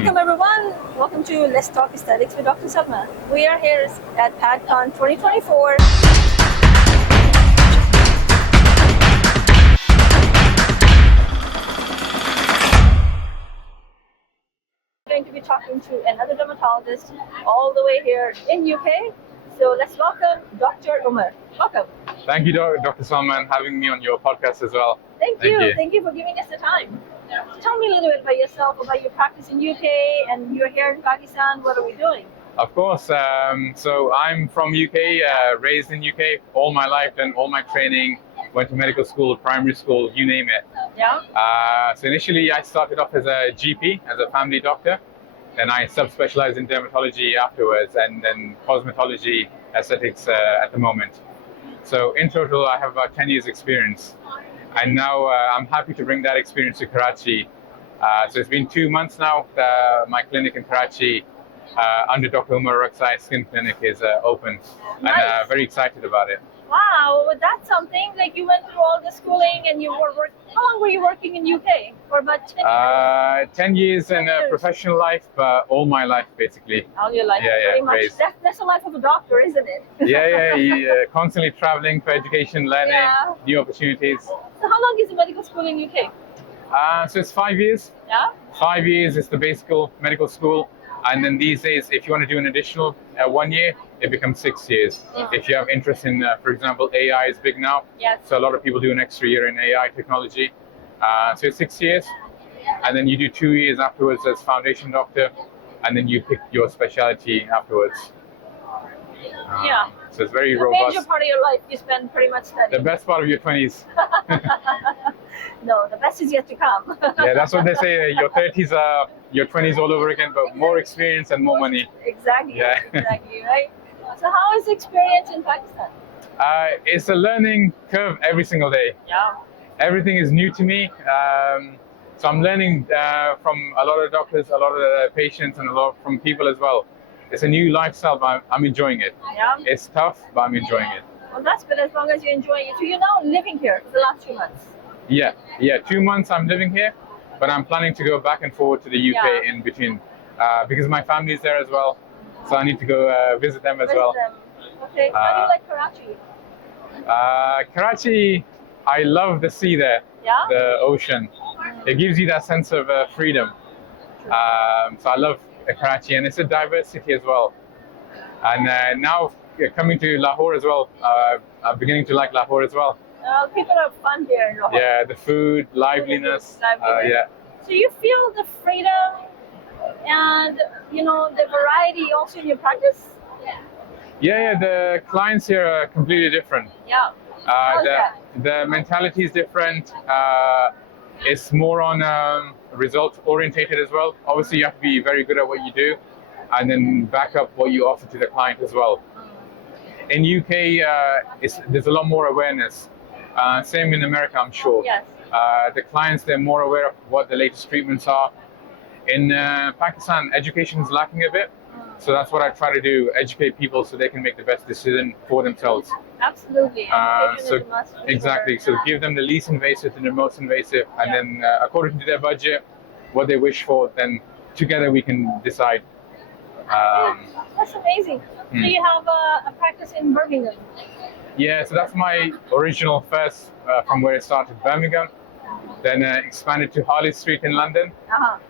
Welcome everyone. Welcome to Let's Talk Aesthetics with Dr. Salma. We are here at PADCON 2024. We're going to be talking to another dermatologist all the way here in UK. So let's welcome Dr. Omar. Welcome. Thank you, Dr. Salma, for having me on your podcast as well. Thank you. Thank you for giving us the time. So tell me a little bit about yourself, about your practice in UK, and you're here in Pakistan. What are we doing? Of course. So I'm from UK, raised in UK all my life, done all my training, went to medical school, primary school, you name it. Yeah. So initially I started off as a GP, as a family doctor. Then I subspecialized in dermatology afterwards, and then cosmetology, aesthetics at the moment. So in total, I have about 10 years experience. And now I'm happy to bring that experience to Karachi. So it's been 2 months now. My clinic in Karachi, under Dr. Omar Aurakzai Skin Clinic, is open. Nice. And very excited about it. Wow, well, that's something. Like, you went through all the schooling and you were working. How long were you working in UK? For about 10 years? 10 years in professional life, but all my life, basically. All your life, Yeah, pretty much. raised. That's the life of a doctor, isn't it? Yeah. Constantly traveling for education, learning, Yeah. new opportunities. So how long is the medical school in UK? So it's 5 years. Yeah? 5 years is the basic medical school. And then these days, if you want to do an additional 1 year, it becomes 6 years. If you have interest in, for example, AI is big now. Yes. So a lot of people do an extra year in AI technology. So it's 6 years. And then you do 2 years afterwards as foundation doctor. And then you pick your specialty afterwards. Yeah. So it's very The robust. major part of your life you spend pretty much studying. The best part of your 20s. No, the best is yet to come. Yeah, that's what they say. Your 30s are your 20s all over again, but more experience and more money. Exactly. Yeah. Exactly, right? So how is the experience in Pakistan? It's a learning curve every single day. Yeah. Everything is new to me. So I'm learning from a lot of doctors, a lot of patients, and a lot from people as well. It's a new lifestyle, but I'm enjoying it. Yeah. It's tough, but I'm enjoying it. Well, that's good as long as you're enjoying it. So you're now living here for the last 2 months. Yeah. 2 months I'm living here, but I'm planning to go back and forward to the UK Yeah. in between because my family is there as well. So I need to go visit them as well. Okay. How do you like Karachi? Karachi, I love the sea there, Yeah. the ocean. It gives you that sense of freedom. So I love Karachi, and it's a diverse city as well. And now coming to Lahore as well, I'm beginning to like Lahore as well. People are fun here in Lahore. Yeah, the food, liveliness. Yeah. So you feel the freedom and the variety also in your practice? Yeah, the clients here are completely different. Yeah. How's that? The mentality is different. It's more on result orientated as well. Obviously, you have to be very good at what you do, and then back up what you offer to the client as well. In UK, there's a lot more awareness. Same in America, I'm sure. Yes. The clients, they're more aware of what the latest treatments are. In Pakistan, education is lacking a bit. So that's what I try to do, educate people so they can make the best decision for themselves. Absolutely. Education So is a must for exactly. sure. So give them the least invasive and the most invasive, and then according to their budget, what they wish for, then together we can decide. That's amazing. So you have a practice in Birmingham. Yeah, so that's my original first from where it started, Birmingham. Then expanded to Harley Street in London,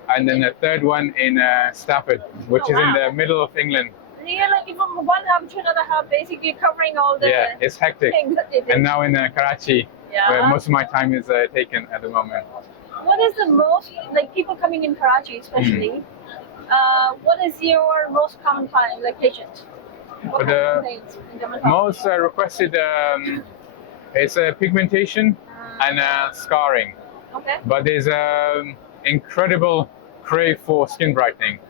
and then a third one in Stafford, which is in the middle of England. So you're like from one hub to another hub, basically covering all the Yeah, it's hectic. things that it is. And now in Karachi, where Yeah. most of my time is taken at the moment. What is the most, like people coming in Karachi especially, what is your most common client, like patient? What kind of complaints in dermatology? Most requested is pigmentation and scarring. Okay. But there's incredible crave for skin brightening.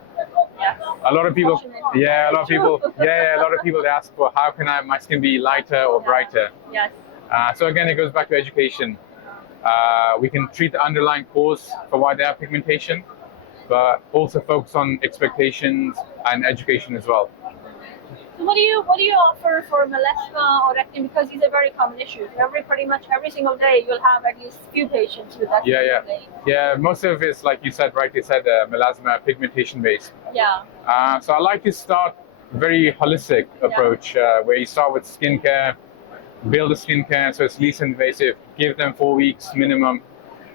Yeah. A lot of people, Unfortunately. a lot of It's people, true. a lot of people they ask for how can my skin be lighter or brighter. Yes. So again, it goes back to education. We can treat the underlying cause for why they have pigmentation, but also focus on expectations and education as well. So what do you offer for melasma or acne? Because these are very common issues. Pretty much every single day you'll have at least few patients with acne. Yeah. Most of it's like you said, rightly said, melasma, pigmentation based. Yeah. So I like to start very holistic approach where you start with skincare, build the skincare so it's least invasive, give them 4 weeks minimum,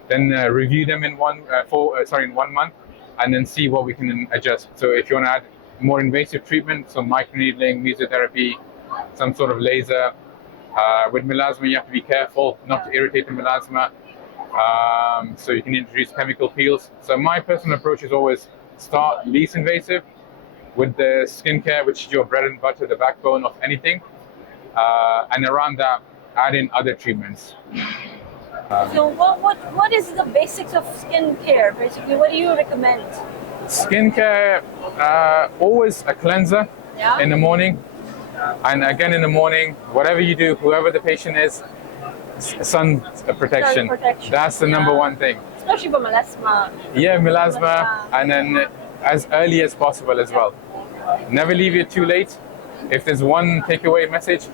then review them in 1 month, and then see what we can adjust. So if you want to add more invasive treatment, so microneedling, mesotherapy, some sort of laser. With melasma, you have to be careful not to irritate the melasma. So you can introduce chemical peels. So my personal approach is always start least invasive with the skincare, which is your bread and butter, the backbone of anything. And around that, add in other treatments. So what is the basics of skincare? Basically, what do you recommend? Skincare, always a cleanser in the morning. And again in the morning, whatever you do, whoever the patient is, sun protection. That's the number one thing. Especially for melasma. Yeah, melasma. And then as early as possible as well. Never leave it too late. If there's one takeaway message,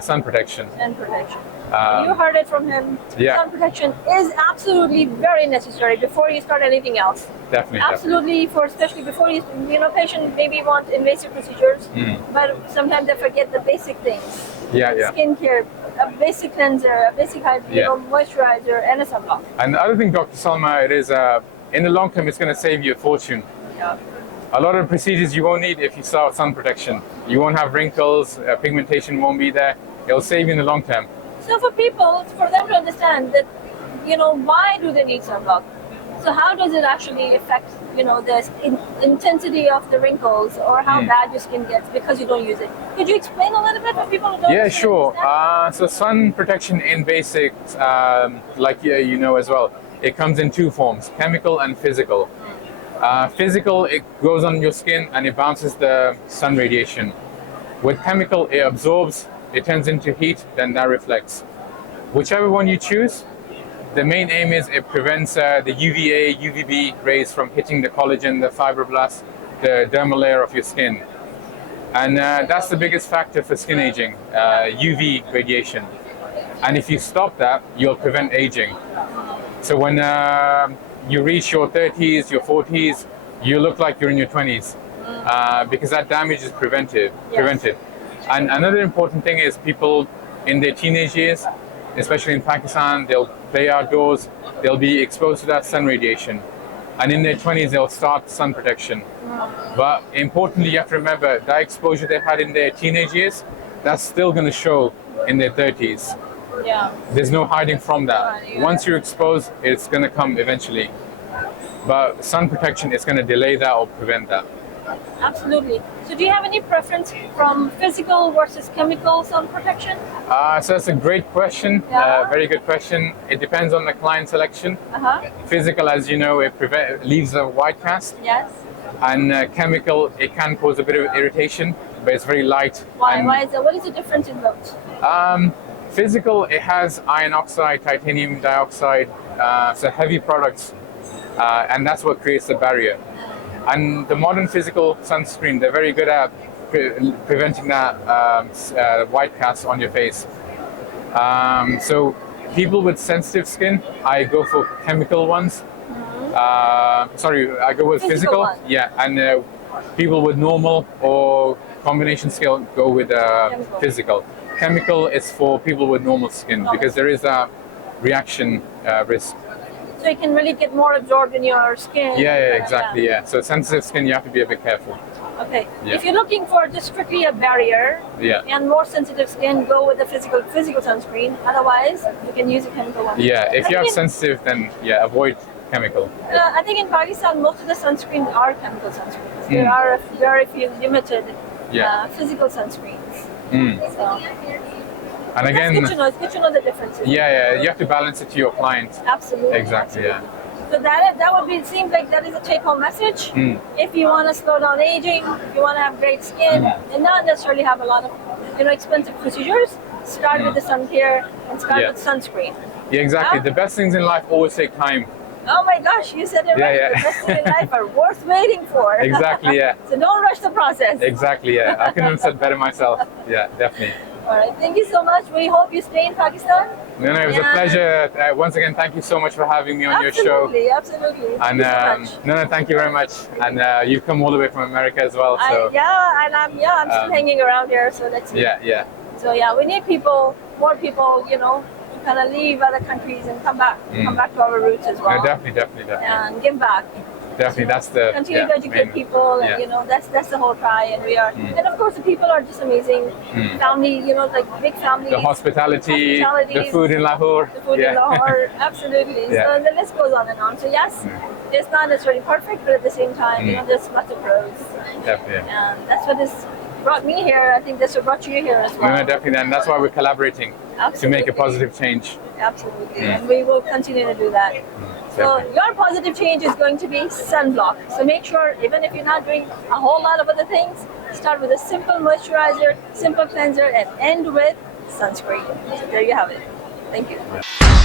sun protection. Sun protection. You heard it from him. Yeah. Sun protection is absolutely very necessary before you start anything else. Definitely. Absolutely, especially before patient maybe want invasive procedures, but sometimes they forget the basic things. Yeah. Skincare, a basic cleanser, a basic moisturizer, and a sunblock. And the other thing, Dr. Salma, it is in the long term, it's going to save you a fortune. Yeah. A lot of procedures you won't need if you start sun protection. You won't have wrinkles, pigmentation won't be there. It'll save you in the long term. So for them to understand that, why do they need sunblock? So how does it actually affect, the intensity of the wrinkles or how bad your skin gets because you don't use it? Could you explain a little bit for people who don't? Yeah, sure. So sun protection in basics, like you know as well, it comes in two forms, chemical and physical. Physical, it goes on your skin and it bounces the sun radiation. With chemical, it absorbs, it turns into heat, then that reflects. Whichever one you choose, the main aim is it prevents the UVA, UVB rays from hitting the collagen, the fibroblasts, the dermal layer of your skin. And that's the biggest factor for skin aging, UV radiation. And if you stop that, you'll prevent aging. So when you reach your 30s, your 40s, you look like you're in your 20s because that damage is prevented. And another important thing is people in their teenage years, especially in Pakistan, they'll play outdoors, they'll be exposed to that sun radiation. And in their 20s, they'll start sun protection. But importantly, you have to remember that exposure they had in their teenage years, that's still going to show in their 30s. Yeah. There's no hiding from that. Once you're exposed, it's going to come eventually. But sun protection is going to delay that or prevent that. Absolutely. So do you have any preference from physical versus chemical sun protection? So that's a great question. Very good question. It depends on the client selection. Physical, as you know, it leaves a white cast. Yes. And chemical, it can cause a bit of irritation, but it's very light. Why is that? What is the difference in those? Physical, it has iron oxide, titanium dioxide, so heavy products, and that's what creates the barrier. And the modern physical sunscreen, they're very good at preventing that white cast on your face. So people with sensitive skin, I go for chemical ones. I go with physical. Yeah, and people with normal or combination skin go with physical. Chemical is for people with normal skin because there is a reaction risk. So it can really get more absorbed in your skin. Yeah, exactly. Yeah. So sensitive skin, you have to be a bit careful. Okay. Yeah. If you're looking for just strictly a barrier and more sensitive skin, go with the physical sunscreen. Otherwise, you can use a chemical one. Yeah. If you have sensitive, then avoid chemical. I think in Pakistan, most of the sunscreens are chemical sunscreens. There are very few limited physical sunscreens. So. And again, it's good to know the differences. Yeah, you have to balance it to your client. Absolutely. Exactly, yeah. So that would be, seems like that is a take-home message. If you want to slow down aging, if you want to have great skin, and not necessarily have a lot of expensive procedures, start with the sun care and start with sunscreen. Yeah, exactly. The best things in life always take time. Oh my gosh, you said it Yeah, right. yeah. The best thing in life are worth waiting for. Exactly, yeah. So don't rush the process. Exactly, yeah. I couldn't have said better myself. Yeah, definitely. All right, thank you so much. We hope you stay in Pakistan. No, it was a pleasure. Once again, thank you so much for having me on your show. Absolutely. And Thank you so much. no, thank you very much. And you've come all the way from America as well. So I'm still hanging around here, so let's see. yeah. So yeah, we need more people, to kind of leave other countries and come back to our roots as well. No, definitely. And give back. Definitely, that's the Continue to educate people, and that's the whole try. And we are, and of course, the people are just amazing. Family, like big families. The hospitality, the food in Lahore. The food in Lahore, absolutely. Yeah. So the list goes on and on. So yes, it's not necessarily perfect, but at the same time, there's lots of pros. Definitely. And that's what has brought me here. I think that's what brought you here as well. No, definitely, and that's why we're collaborating to make a positive change. Absolutely, and we will continue to do that. So your positive change is going to be sunblock. So make sure, even if you're not doing a whole lot of other things, start with a simple moisturizer, simple cleanser, and end with sunscreen. So there you have it. Thank you.